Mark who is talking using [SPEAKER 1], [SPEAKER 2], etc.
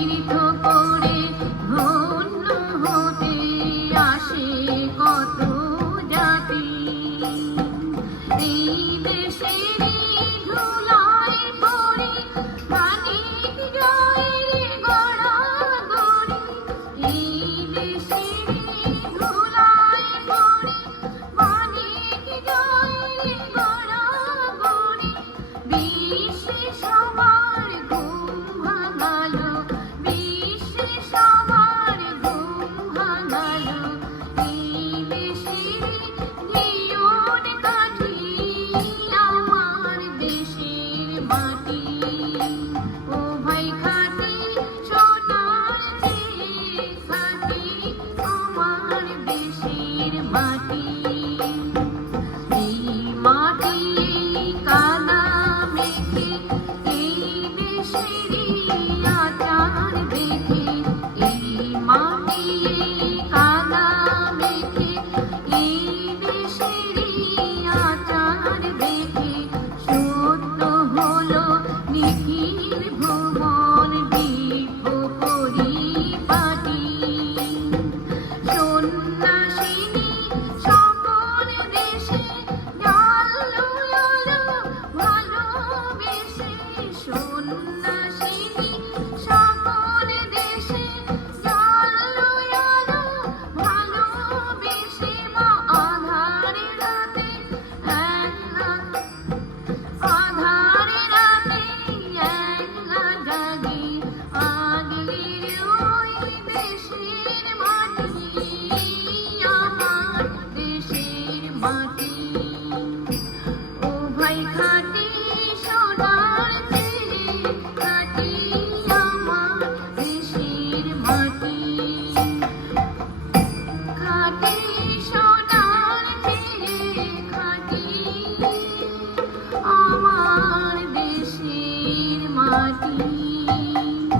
[SPEAKER 1] তীর্থ না